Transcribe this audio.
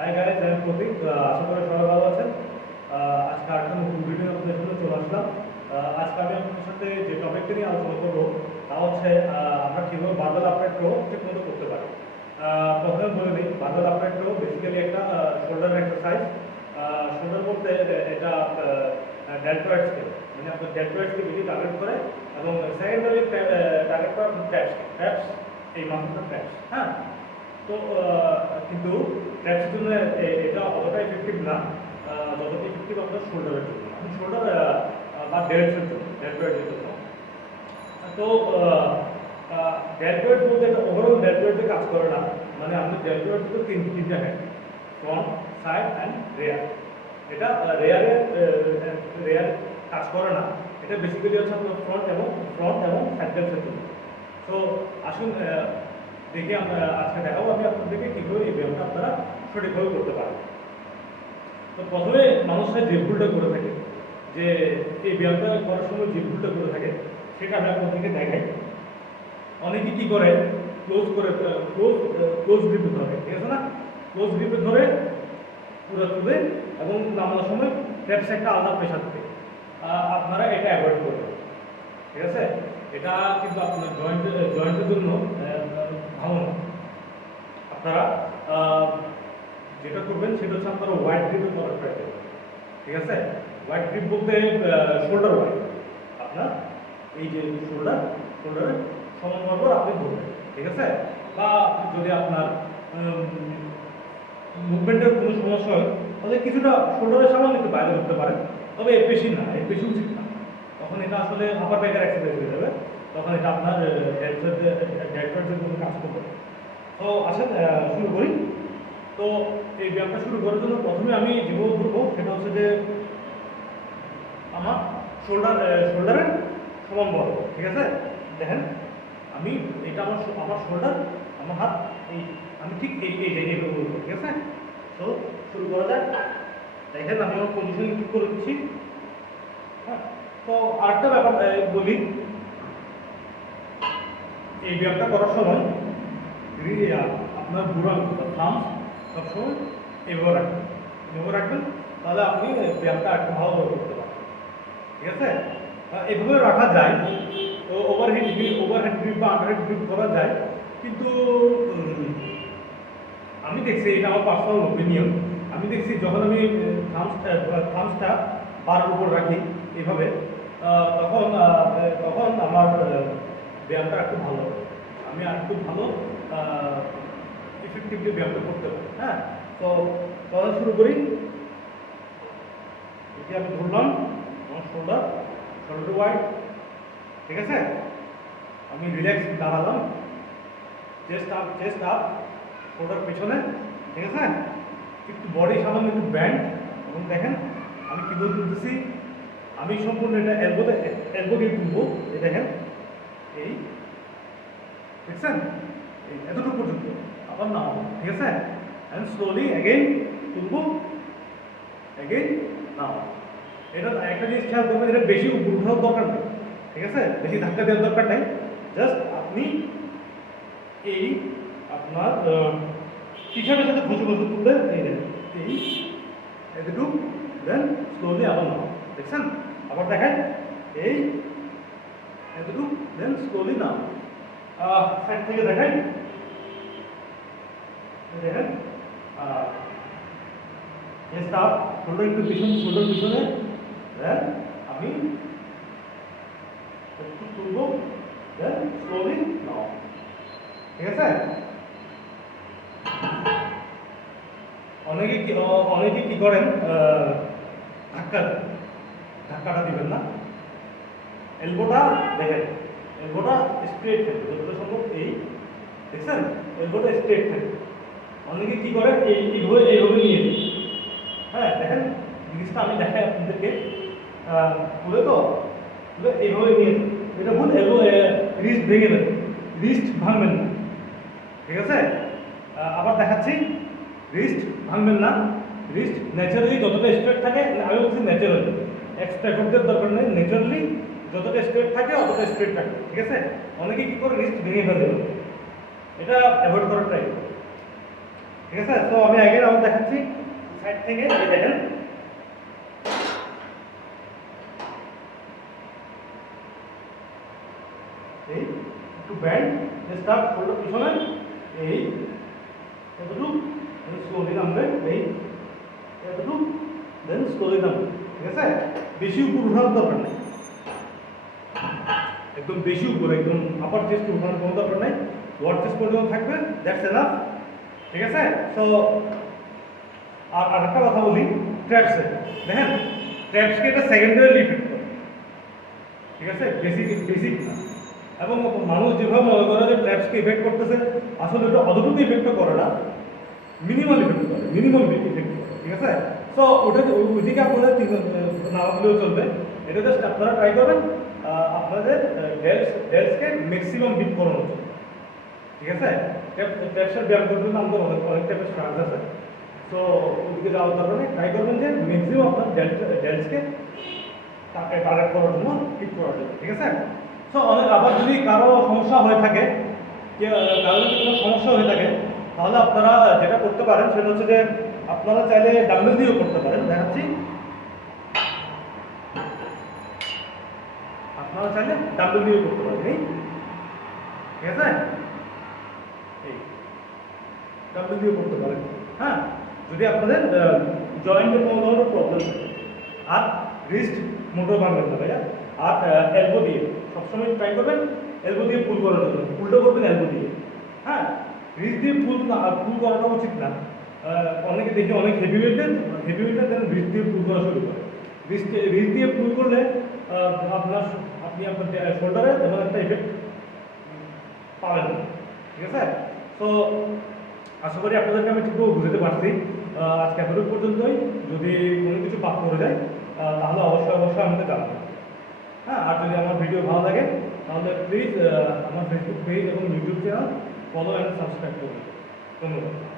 Hi guys আমি প্রতীক আশা করি সবাই ভালো আছেন। আহ, আজকে আরেকটা নতুন ভিডিও আপনাদের সামনে চলে আসলাম। আহ, আজকে আমি আপনাদের সাথে যে টপিকটা নিয়ে আলোচনা করব তা হচ্ছে আমরা কীভাবে বাদল আপডেট প্রো ঠিক মতো করতে পারি। প্রথমে বলে দিই বাদল আপডেট প্রো বেসিক্যালি একটা শোল্ডার এক্সারসাইজ শোল্ডার বলতে এটা ডেল্টয়েড স্কেল মানে আপনার ডেল্টয়েড স্কেল বেশি টার্গেট করে এবং সেকেন্ডারি টার্গেট করে আপনার ট্যাপস ট্যাপস এই মাসেলটা ট্যাপস হ্যাঁ? তো কিন্তু ট্যাপসের জন্য এটা অতটা এফেক্টিভ না যতটা এফেক্টিভ আপনার শোল্ডারের জন্য শোল্ডার বা ডেলসের জন্য ডেলটয়েডের জন্য তো ডেলটয়েড বলতে এটা ওভারঅল ডেলটয়েডে কাজ করে না মানে আপনি ডেলটয়েড তো তিন তিনটা hand front side and rear এটা রেয়ারে রেয়ার কাজ করে না। এটা বেসিক্যালি হচ্ছে আপনার ফ্রন্ট এবং ফ্রন্ট এবং সাইড ডেলসের জন্য তো আসুন দেখে আমরা আজকে দেখাবো, আমি আপনাদেরকে কীভাবে এই ব্যায়ামটা আপনারা সঠিকভাবে করতে পারেন তো প্রথমে মানুষরা যে ভুলটা করে থাকে, যে এই ব্যায়ামটা করার সময় যে ভুলটা করে থাকে, সেটা আমি আপনাদেরকে দেখাই। অনেকে কি করে ক্লোজ করে ক্লোজ ক্লোজ গ্রিপে ধরে, ঠিক আছে না? ক্লোজ গ্রিপে ধরে, পুরো তুলে এবং নামানোর সময় ট্যাপস একটা আলাদা প্রেশার থাকে আপনারা এটা অ্যাভয়েড করবেন। ঠিক আছে? এটা কিন্তু আপনার জয়েন্ট জয়েন্টের জন্য ভালো আপনারা যেটা করবেন সেটা হচ্ছে আপনারা ওয়াইড গ্রিপে করার ট্রাই করবেন ঠিক আছে? ওয়াইড গ্রিপ বলতে শোল্ডার ওয়াইড আপনার এই যে শোল্ডার শোল্ডারের সমান বরাবর আপনি ধরবেন। ঠিক আছে? বা যদি আপনার মুভমেন্টের কোনো সমস্যা হয়, তাহলে কিছুটা শোল্ডারের সামান্য একটু বাইরে করতে পারেন। তবে এর বেশি না, এর বেশি উচিত না। তখন এটা আসলে আপার ব্যাকের এক্সারসাইজ হয়ে যাবে। তখন এটা আপনার ড্যাক্টরের কোনো কাজ করবে। তো আসেন শুরু করি। তো এই ব্যায়ামটা শুরু করার জন্য প্রথমে আমি যেভাবে ধরবো সেটা হচ্ছে যে আমার শোল্ডার শোল্ডারের সমান বড় ঠিক আছে? দেখেন আমি এটা আমার আমার শোল্ডার আমার হাত এই আমি ঠিক এই এই জায়গায় করব, ঠিক আছে? তো শুরু করা যাক। দেখেন আমি আমার পজিশন ঠিক করে দিচ্ছি। হ্যাঁ। তো আরেকটা ব্যাপার বলি। এই ব্যায়ামটা করার সময় আপনার বুড়া থামস, সবসময় এভাবে রাখবেন। এভাবে রাখবেন, তাহলে আপনি ব্যায়ামটা একটু ভালোভাবে করতে পারবেন। ঠিক আছে? এভাবে রাখা যায়, তো ওভারহেড গ্রিপ ওভারহেড গ্রিপ বা আন্ডারহেড গ্রিপ করা যায়, কিন্তু আমি দেখছি, এটা আমার পার্সোনাল ওপিনিয়ন আমি দেখছি, যখন আমি থামসটা থামসটা বারের উপর রাখি এভাবে তখন তখন আমার ব্যায়ামটা একটু ভালো। আমি আর একটু ভালো ইফেক্টিভলি ব্যায়ামটা করতে পারি হ্যাঁ? তো তাহলে শুরু করি। এটি আমি ধরলাম, আমার শোল্ডার শোল্ডার ওয়াইড ঠিক আছে? আমি রিল্যাক্স দাঁড়ালাম। Chest up chest up shoulder পেছনে, ঠিক আছে? একটু বডি সামান্য একটু ব্যান্ড এবং দেখেন, আমি কী বলে তুলতেছি আমি সম্পূর্ণ এটা এলবো দিয়ে তুলবো এই দেখেন এই, দেখছেন? এতটুকু পর্যন্ত। আবার নাও, ঠিক আছে? অ্যান্ড স্লোলি অ্যাগেন তুলবো। Again now. এটা একটা জিনিস খেয়াল করবেন, এটা বেশি উঠানোর দরকার নেই। ঠিক আছে? বেশি ধাক্কা দেওয়ার দরকার নেই। জাস্ট আপনি এই আপনার টি সাথে ঘষে ঘষে তুললে এই এই, এতটুকু। দেন স্লোলি আবার নাও। দেখছেন? আবার দেখেন, এই এতটুকু দেন স্লোলি নাও সাইড থেকে এই দেখেন স্টাফ একটু পিছনে আমি স্লোলি নাও। ঠিক আছে? অনেকে কি করেন ধাক্কা। ধাক্কাটা দিবেন না। এলবোটা দেখেন, এলবোটা স্ট্রেট থাকে যতটা সম্ভব এই, দেখছেন? এলবোটা স্ট্রেট থাকে অনেকে কি করে? এই, এইভাবে এইভাবে নিয়ে নেয়। হ্যাঁ দেখেন, জিনিসটা আমি দেখাই আপনাদেরকে। বলে তো, বলে এইভাবে নিয়ে। এটা ভুল, এলবো রিস্ট ভেঙে দেবে রিস্ট ভাঙবেন না। ঠিক আছে? আবার দেখাচ্ছি। রিস্ট ভাঙবেন না। রিস্ট ন্যাচারালি যতটা স্ট্রেট থাকে, আমি বলছি ন্যাচারালি এক্সট্রাক্টরদের দরকার নেই ন্যাচারালি যতটা স্ট্রেট থাকে, অতটা স্ট্রেট থাকে ঠিক আছে? অনেকে কি করে রিস্ট ভেঙে ফেলে? এটা অ্যাভয়েড করার ট্রাই ঠিক আছে? তো আমি আগে আবার দেখাচ্ছি সাইড থেকে দেখেন। এই, একটু ব্যান্ড স্টার্ট করল পিছনে, এই, এতটুকু স্লোলি নামবে এই, এতটুকু। দেন স্লোলি নামবে ঠিক আছে? বেশি উপর উঠানোর দরকার নেই। একদম বেশি উপরে, একদম আপার চেস্ট উঠানোর কোনো দরকার নেই। লোয়ার চেস্ট পর্যন্ত থাকবে দ্যাটস এনাফ ঠিক আছে? সো আর আরেকটা কথা বলি ট্র্যাপসে দেখেন ট্র্যাপসকে এটা সেকেন্ডারি ইফেক্ট করে ঠিক আছে? বেসিক বেসিক না। এবং মানুষ যেভাবে মনে করে যে ট্র্যাপসকে ইফেক্ট করতেছে, আসলে এটা অতটুকু ইফেক্ট করে না। মিনিমাম ইফেক্ট করে মিনিমাম ইফেক্ট আছে? সো ওটা ওইদিকে আপনাদের না ভাবলেও চলবে। এটা জাস্ট আপনারা ট্রাই করবেন। আপনাদের ডেলস ডেলসকে ম্যাক্সিমাম করানোর জন্য ঠিক আছে? ট্র্যাপসের ব্যায়াম করতে আমাদের অনেক অনেক টাইপের স্ট্রাগস আছে। সো ওদিকে যাওয়ার নেই ট্রাই করবেন যে ম্যাক্সিমাম আপনার ডেলসকে তাকে কালেক্ট করার জন্য ঠিক করার জন্য। ঠিক আছে? সো অনেক আবার যদি কারও সমস্যা হয়ে থাকে কারও যদি কোনো সমস্যা হয়ে থাকে তাহলে আপনারা যেটা করতে পারেন সেটা হচ্ছে যে আপনারা চাইলে ডাম্বেল দিয়েও করতে পারেন, দেখাচ্ছি। আপনারা চাইলে ডাম্বেল দিয়েও করতে পারেন, এই। ঠিক আছে? এই। ডাম্বেল দিয়েও করতে পারেন হ্যাঁ? যদি আপনাদের জয়েন্টের কোনো ধরনের প্রবলেম থাকে। আর রিস্ট মোটর ভাঙবেন না ভাইয়া। আর এলবো দিয়ে। সবসময় ট্রাই করবেন এলবো দিয়ে পুল করার জন্য। পুলটা করবেন এলবো দিয়ে। হ্যাঁ? রিস্ট দিয়ে না পুল করাটা উচিত না। অনেকে দেখি অনেক হেভি ওয়েটের হেভি ওয়েটের রিস্ট দিয়ে পুল করা শুরু করে। রিস্ট রিস্ট দিয়ে পুল করলে আপনার আপনি আপনার শোল্ডারে তেমন একটা ইফেক্ট পাবেন না। ঠিক আছে? তো আশা করি আপনাদেরকে আমি ঠিকভাবে বুঝতে পারছি। আজকে এতটুকু পর্যন্তই। যদি কোনো কিছু পাপ করে যায় তাহলে অবশ্যই অবশ্যই আমাকে জানাবেন। হ্যাঁ আর যদি আমার ভিডিও ভালো লাগে, তাহলে প্লিজ আমার ফেসবুক পেজ এবং YouTube channel follow and subscribe করবেন। ধন্যবাদ